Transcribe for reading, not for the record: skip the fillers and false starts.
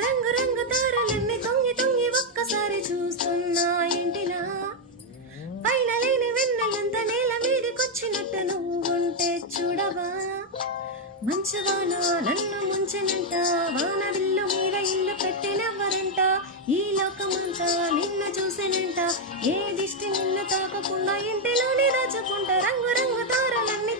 రంగు రంగు తారలన్నీ తొంగి తొంగి ఒక్కసారి చూస్తున్నా ఇంటిలా, పైన లేని వెన్నెలంత నేల మీదకొచ్చినట్టు నువ్వుంటే చూడవా, మంచువాన నన్ను ముంచెనంట, వాన విల్లు మీద ఇల్లు పెట్టినవ్వరంట, ఈ లోకమంతా నిన్ను చూసినంట, ఏ దిష్టి నిన్ను తాకకుండా ఇంటిలోనే దాచుకుంటా, రంగు రంగు తారలన్నీ